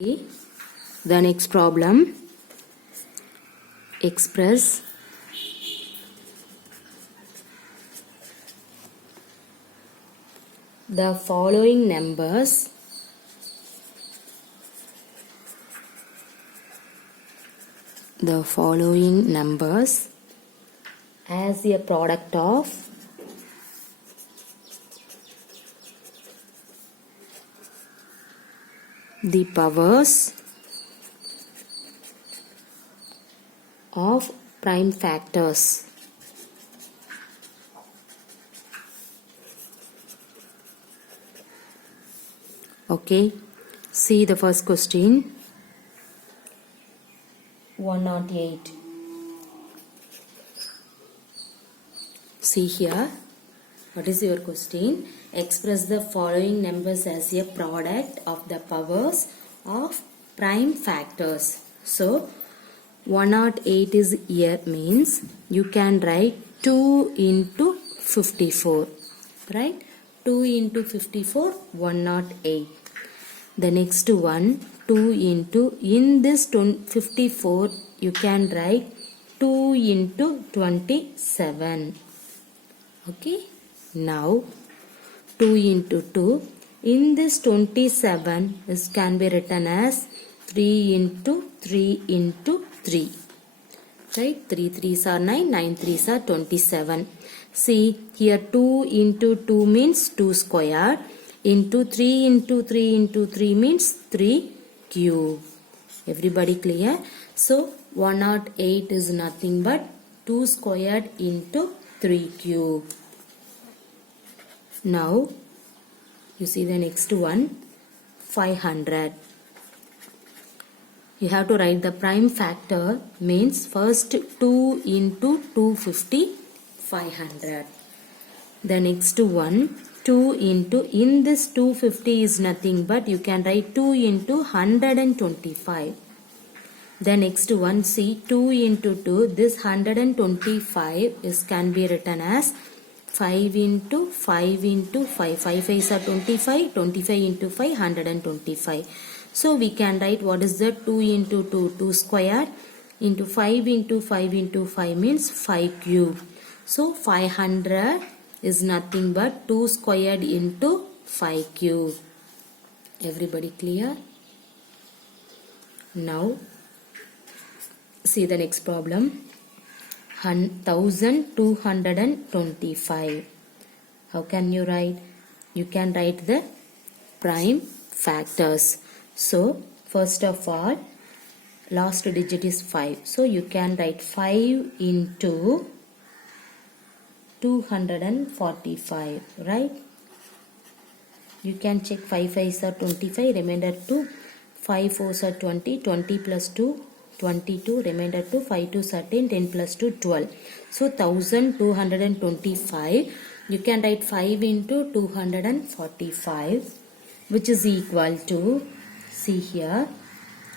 The next problem, express the following numbers as a product of the powers of prime factors. Okay, see the first question. 108. See here, what is your question? Express the following numbers as a product of the powers of prime factors. So 108 is here means you can write 2 into 54, right? 2 into 54, 108. The next one, 2 into, in this 54 you can write 2 into 27. Okay, now 2 into 2, in this 27 is can be written as 3 into 3 into 3, right? 3 3s are 9, 9 3s are 27. See here, 2 into 2 means 2 square, into 3 into 3 into 3 means 3 cube. Everybody clear? So 108 is nothing but 2 squared into 3 cube. Now you see the next one, 500. You have to write the prime factor means first 2 into 250, 500. The next one, 2 into, in this 250 is nothing but you can write 2 into 125. The next one, see 2 into 2, this 125 is can be written as 5 into 5 into 5. 5 5s are 25, 25 into 5, 125. So we can write what is the 2 into 2, 2 square into 5 into 5 into 5 means 5 cube. So 500 is nothing but 2 squared into 5 cube. Everybody clear? Now see the next problem. 1225. How can you write? You can write the prime factors. So first of all, last digit is 5. So you can write 5 into 245, right? You can check 5 5s are 25, remainder 2, 5 4s are 20, 20 plus 2, 22, remainder 2, 5 2s are 10, 10 plus 2, 12. So 1225, you can write 5 into 245, which is equal to, see here,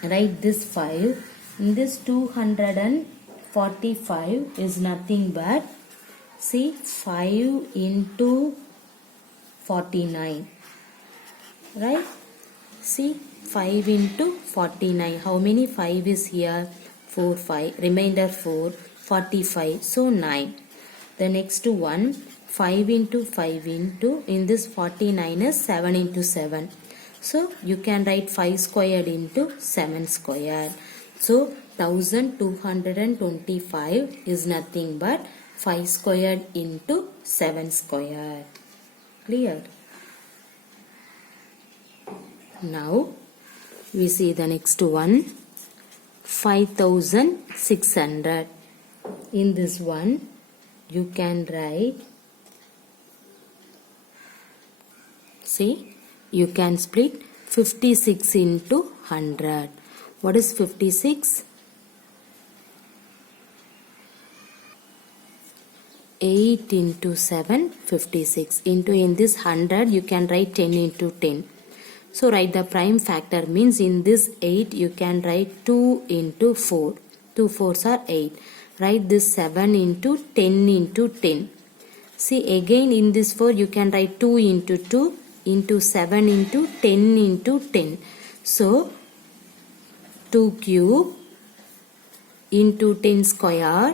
write this 5, in this 245 is nothing but, see, 5 into 49, right? See, 5 into 49. How many 5 is here? 4, 5. Remainder 4, 45. So 9. The next one, 5 into 5 into, in this 49 is 7 into 7. So you can write 5 squared into 7 squared. So 1225 is nothing but 5 squared into 7 squared. Clear? Now we see the next one, 5600. In this one you can write, see, you can split 56 into 100. What is 56? 8 into 7, 56. Into, in this 100 you can write 10 into 10. So write the prime factor means in this 8 you can write 2 into 4. 2 4s are 8. Write this 7 into 10 into 10. See, again in this 4 you can write 2 into 2 into 7 into 10 into 10. So 2 cube into 10 square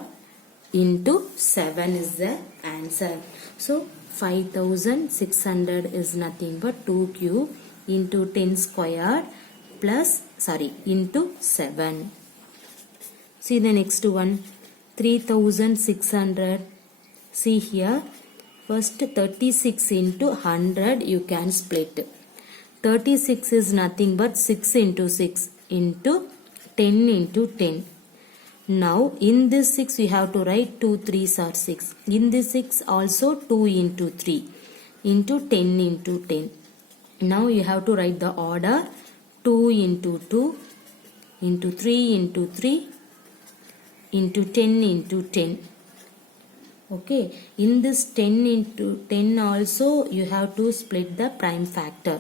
into 7 is the answer. So 5600 is nothing but 2 cube into 10 square plus into 7. See the next one, 3600. See here, first 36 into 100 you can split. 36 is nothing but 6 into 6 into 10 into 10. Now in this 6 you have to write 2 3s are 6. In this 6 also 2 into 3 into 10 into 10. Now you have to write the order 2 into 2 into 3 into 3 into 10 into 10. Okay, in this 10 into 10 also you have to split the prime factor.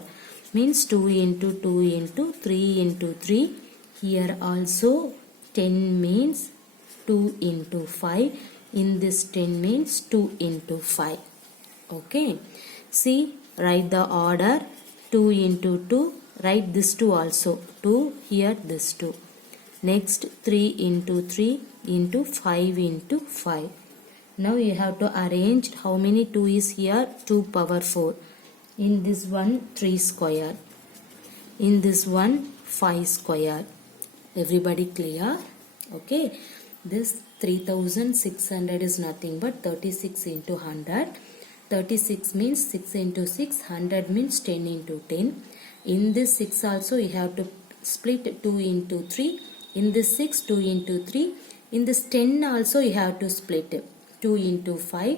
Means 2 into 2 into 3 into 3. Here also 10 means 2 into 5. In this 10 means 2 into 5. Okay. See, write the order 2 into 2. Write this 2 also. 2 here, this 2. Next 3 into 3 into 5 into 5. Now you have to arrange how many 2 is here. 2 power 4. In this one 3 square. In this one 5 square. Everybody clear? Okay. This 3600 is nothing but 36 into 100. 36 means 6 into 6. 100 means 10 into 10. In this 6 also you have to split 2 into 3. In this 6 2 into 3. In this 10 also you have to split 2 into 5.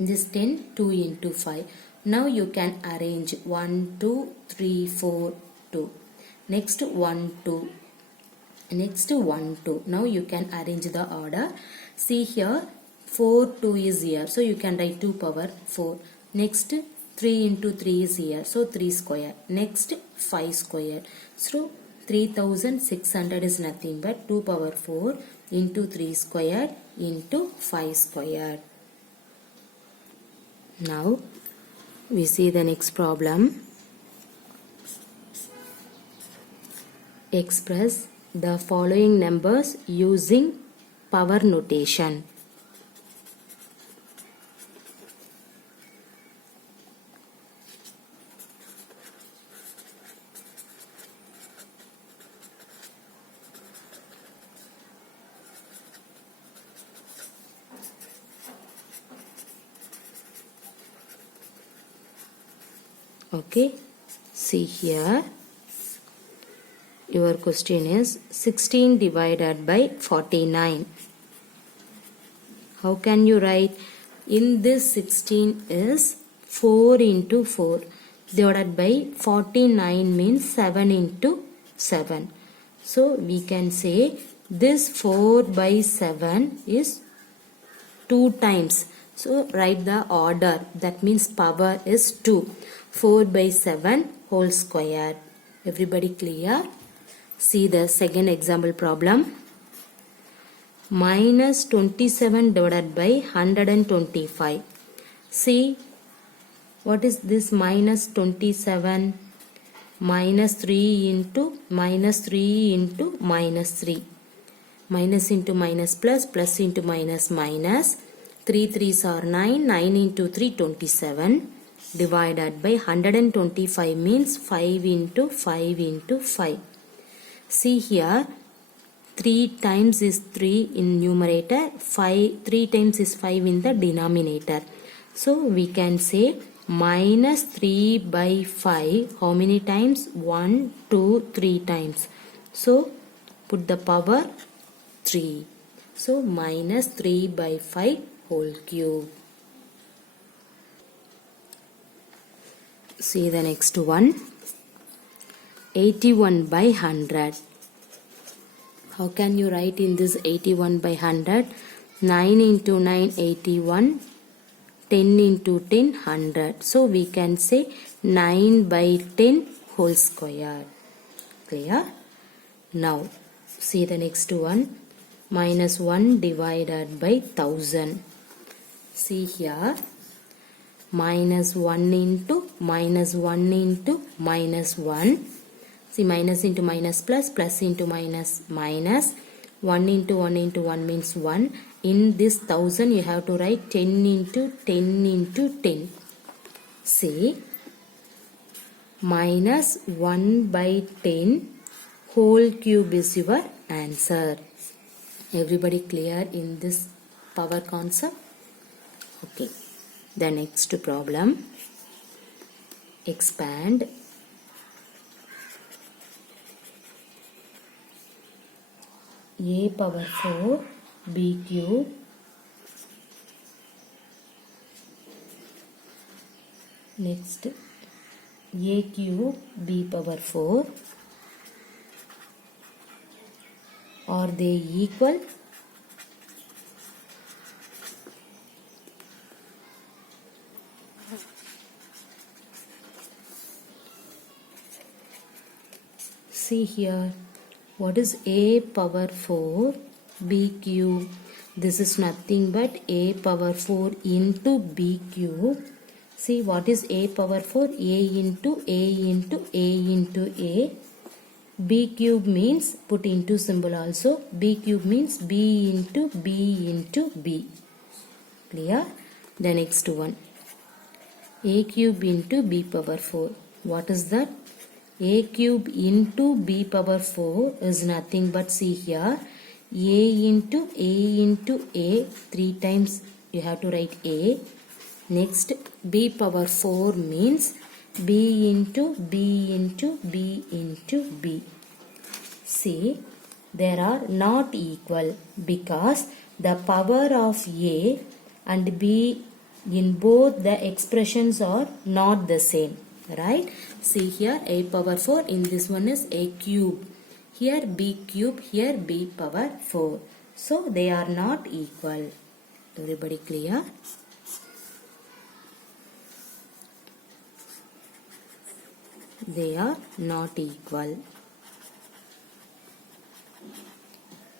In this 10 2 into 5. Now you can arrange 1 2 3 4 2. Next 1 2. Next 1 2. Now you can arrange the order. See here 4 2 is here. So you can write 2 power 4. Next 3 into 3 is here. So 3 square. Next 5 square. So 3600 is nothing but 2 power 4 into 3 square into 5 square. Now we see the next problem. Express the following numbers using power notation. Okay, see here. Your question is 16 divided by 49. How can you write? In this 16 is 4 into 4 divided by 49 means 7 into 7. So we can say this 4 by 7 is 2 times. So write the order. That means power is 2. 4 by 7 whole square. Everybody clear? See the second example problem. Minus 27 divided by 125. See, what is this minus 27? Minus 3 into minus 3 into minus 3. Minus into minus plus, plus into minus minus. 3 3s are 9, 9 into 3 27. Divided by 125 means 5 into 5 into 5. See here, 3 times is 3 in numerator, 3 times is 5 in the denominator. So we can say minus 3 by 5, how many times? 1, 2, 3 times. So put the power 3. So minus 3 by 5 whole cube. See the next one. 81 by 100. How can you write in this 81 by 100? 9 into 9 81. 10 into 10 100. So we can say 9 by 10 whole square. Clear? Now see the next one. Minus 1 divided by 1000. See here. Minus 1 into minus 1 into minus 1. See, minus into minus plus, plus into minus minus. 1 into 1 into 1 means 1. In this 1000 you have to write 10 into 10 into 10. See, minus 1 by 10 whole cube is your answer. Everybody clear in this power concept? Okay. The next problem. Expand. A power 4 b cube next a cube b power 4, are they equal? See here, what is a power 4 b cube? This is nothing but a power 4 into b cube. See, what is a power 4? A into a into a into a. B cube means, put into symbol also, b cube means b into b into b. Clear? The next one, a cube into b power 4. What is that? A cube into b power 4 is nothing but, see here, a into a, 3 times you have to write a. Next, b power 4 means b into b into b into b. See, they are not equal because the power of a and b in both the expressions are not the same. Right? See here, a power 4, in this one is a cube. Here b cube, here b power 4. So they are not equal. Everybody clear? They are not equal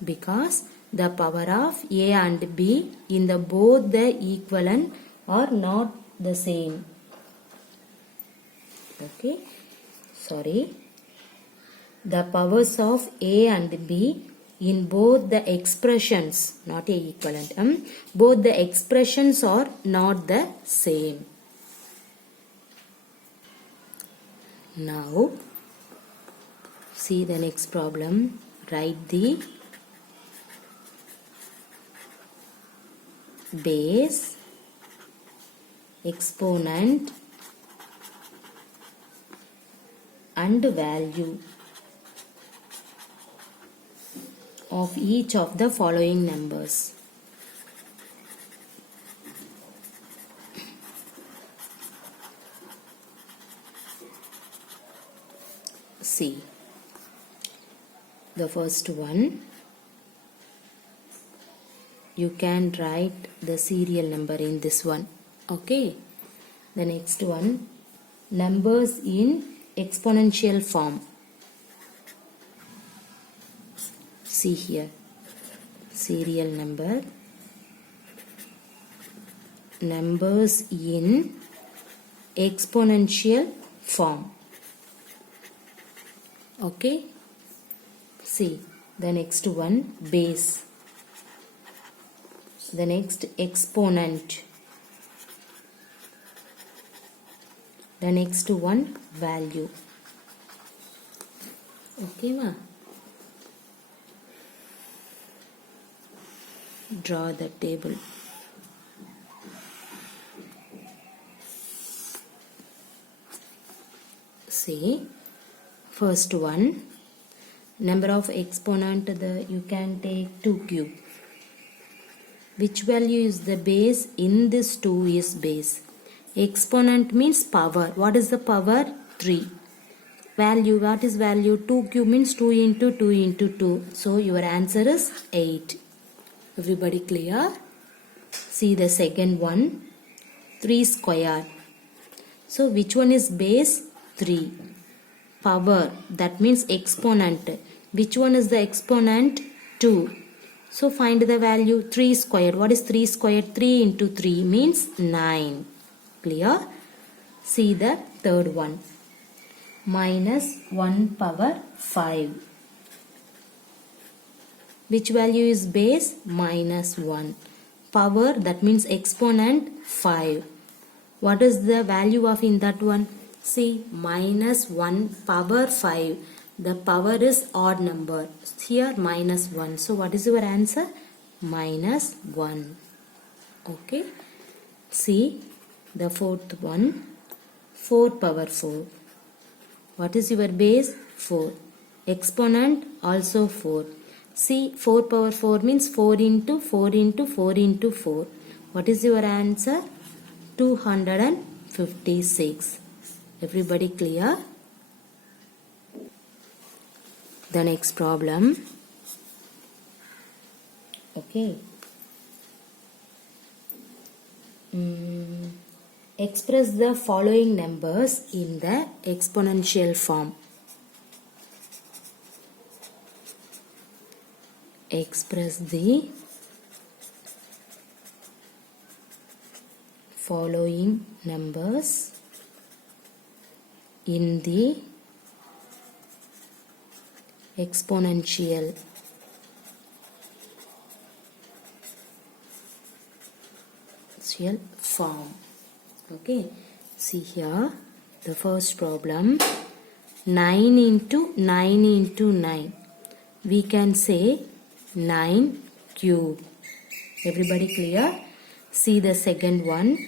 because the power of a and b in the both the equivalent are not the same. Okay, sorry. The powers of a and b in both the expressions, not a equivalent, both the expressions are not the same. Now, see the next problem. Write the base, exponent and value of each of the following numbers. See, the first one, you can write the serial number in this one. Okay. The next one, numbers in exponential form. See here, serial number, numbers in exponential form. Okay. See, the next one, base. The next, exponent. The next one, value. Okay, ma? Draw the table. See, first one, number of exponent, you can take 2 cube. Which value is the base? In this 2 is base. Exponent means power. What is the power? 3. Value, what is value? 2 cube means 2 into 2 into 2. So your answer is 8. Everybody clear? See the second one, 3 square. So which one is base? 3. Power, that means exponent. Which one is the exponent? 2. So find the value 3 square. What is 3 square? 3 into 3 means 9. Clear? See the third one. minus 1 power 5. Which value is base? Minus 1. Power, that means exponent 5. What is the value of in that one? See, minus 1 power 5. The power is odd number. Here minus 1. So what is your answer? Minus 1. Okay. See the fourth one. 4 power 4. What is your base? 4. Exponent also 4. See, 4 power 4 means 4 into 4 into 4 into 4. What is your answer? 256. Everybody clear? The next problem. Okay. Express the following numbers in the exponential form. Express the following numbers in the exponential form. Okay, see here the first problem. 9 into 9 into 9. We can say 9 cube. Everybody clear? See the second one.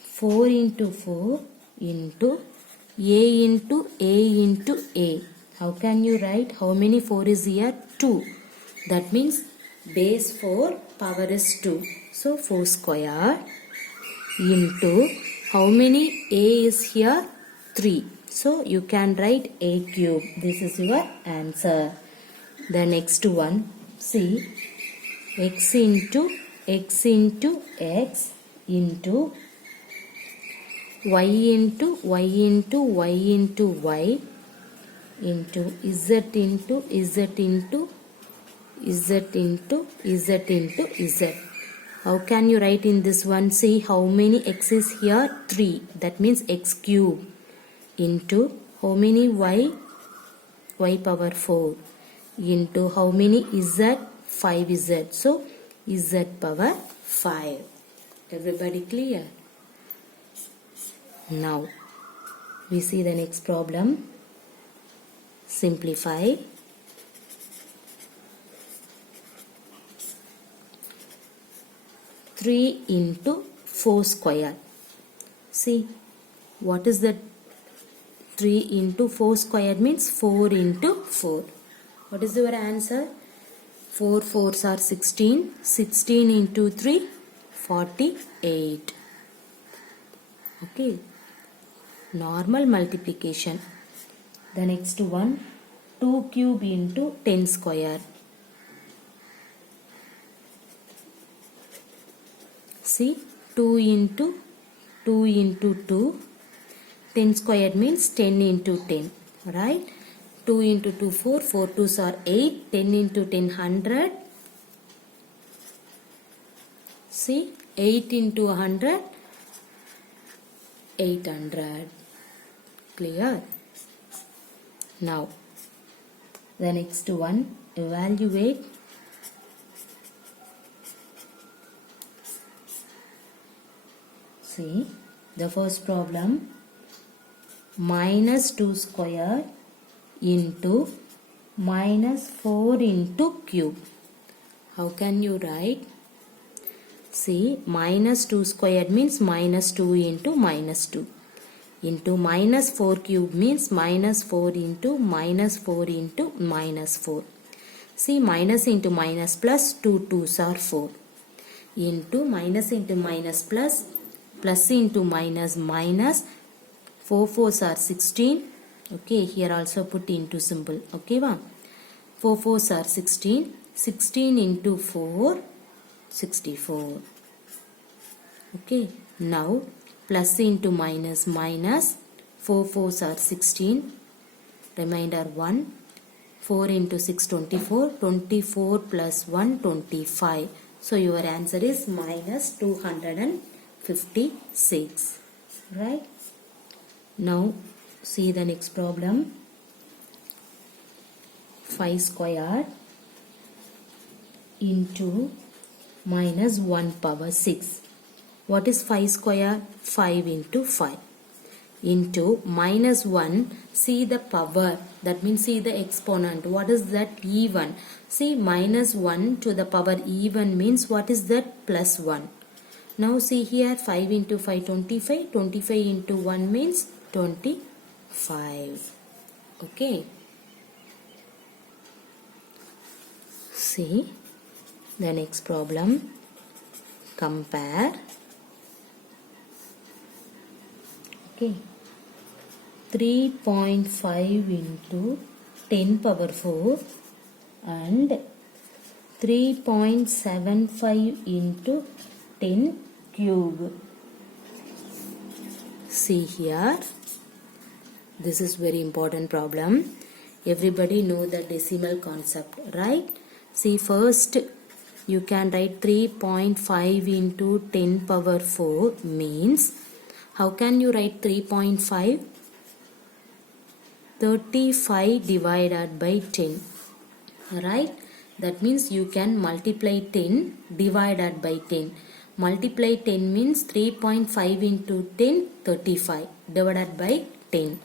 4 into 4 into A into A into A. How can you write? How many 4 is here? 2. That means base 4 power is 2. So 4 square into how many A is here? 3. So you can write A cube. This is your answer. The next one. See, x into x into x into y into y into y into y into z into z into z into z into z. How can you write in this one? See how many x is here? 3. That means x cube into how many y? Y power 4 into how many z? 5z. So z power 5. Everybody clear? Now we see the next problem. Simplify. Three into 4 square. See, what is that? 3 into 4 square means 4 into 4. What is your answer? 4 4s are 16. 16 into 3, 48. Okay. Normal multiplication. The next one, 2 cube into 10 square. See, 2 into 2. 10 square means 10 into 10. Right? 2 into 2, 4. 4 2s are 8. 10 into 10, 100. See, 8 into 100, 800. Clear? Now, the next one, evaluate. See, the first problem, minus 2 square into minus 4 into cube. How can you write? See, minus 2 square means minus 2 into minus 2. Into minus 4 cube means minus 4 into minus 4 into minus 4. See, minus into minus plus, 2 2s are 4. Into minus plus, plus into minus minus, 4 4s are 16. Okay, here also put into symbol. Okay, va? 4 4s are 16. 16 into 4, 64. Okay, now plus into minus minus, 4 4s are 16. Remainder 1. 4 into 6, 24. 24 plus 1, 25. So your answer is minus 256. Right? Now see the next problem. 5 squared into minus 1 power 6. What is 5 square? 5 into 5 into minus 1. See the power, that means see the exponent. What is that? Even. See, minus 1 to the power even means what is that? Plus 1. Now see here, 5 into 5, 25. 25 into 1 means 25. Okay. See the next problem. Compare. Okay. 3.5 into 10 power 4 and 3.75 into 10 cube. See here, this is very important problem. Everybody know the decimal concept, right? See, first you can write 3.5 into 10 power 4 means, how can you write 3.5? 35 divided by 10, right? That means you can multiply 10 divided by 10. Multiply 10 means 3.5 into 10, 35 divided by 10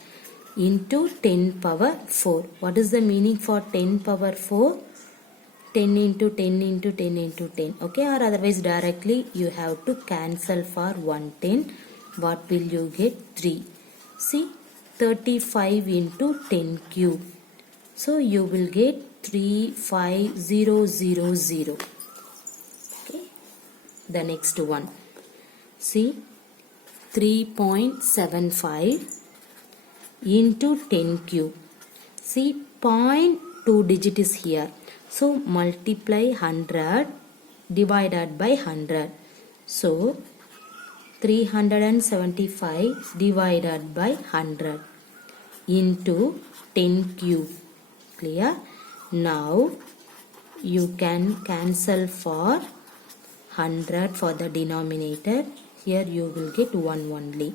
into 10 power 4. What is the meaning for 10 power 4? 10 into 10 into 10 into 10. Okay, or otherwise directly you have to cancel for 110. What will you get? 3. See, 35 into 10 cube. So you will get 35000. Okay. The next one. See, 3.75 into 10 cube. See, 0.2 digit is here. So multiply 100 divided by 100. So 375 divided by 100 into 10 cube. Clear? Now you can cancel for 100 for the denominator. Here you will get 1 only.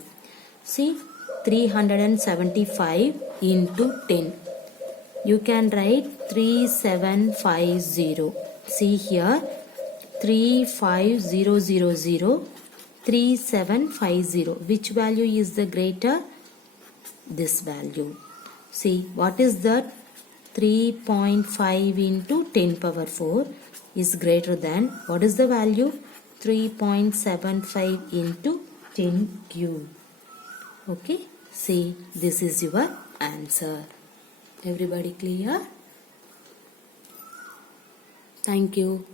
See, 375 into 10. You can write 3750. See here, 35000, 3750. Which value is the greater? This value. See, what is that? 3.5 into 10 power 4 is greater than, what is the value? 3.75 into 10 cube. Okay, see, this is your answer. Everybody clear? Thank you.